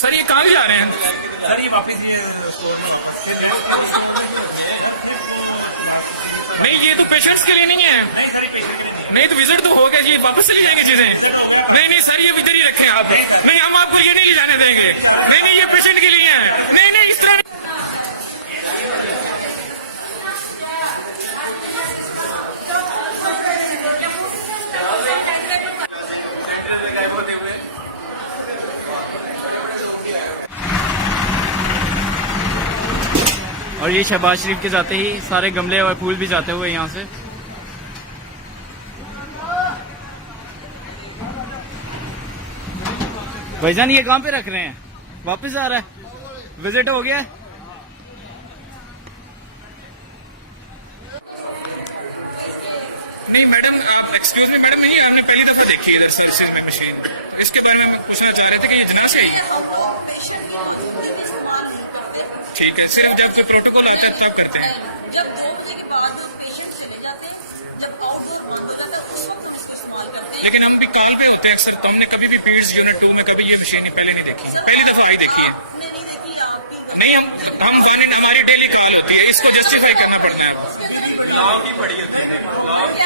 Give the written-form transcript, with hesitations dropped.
Sir ये कहाँ जा रहे हैं? सर ये वापस ये नहीं ये तो पेशेंट्स के लिए नहीं है। नहीं तो विजिट तो हो गया जी, वापस चली जाएंगे चीजें। नहीं नहीं सर ये इधर ही रखे आप। नहीं हम आपको ये नहीं ले जाने देंगे। नहीं नहीं ये पेशेंट के लिए है। नहीं नहीं इस तरह और ये शहबाज शरीफ के जाते ही सारे गमले और फूल भी जाते हुए यहाँ से। भाईजान ये कहाँ पे रख रहे हैं? वापस आ रहा है? विजिट हो गया है? नहीं मैडम आप एक्सक्यूज मी मैडम, नहीं आपने पहली दफा देखी है इधर में मशीन। इसके बारे में पूछना चाह रहे थे कि ये इतना सही है। ठीक है, सिर्फ जब कोई प्रोटोकॉल आता है तब करते हैं। जब 2 बजे के बाद पेशेंट चले जाते हैं, जब आउटडोर बंद हो जाता है उस वक्त हम इसको इस्तेमाल करते हैं। लेकिन हम भी कॉल पे होते हैं अक्सर, तो हमने कभी भी बीड्स यूनिट 2 में कभी ये मशीन पहले नहीं देखी, पहली दफा ही देखी है। आपने नहीं देखी, आप भी नहीं हम हमारी डेली कॉल होती है, इसको जस्टिफाई करना पड़ता है। लाभ की पड़ी होती है।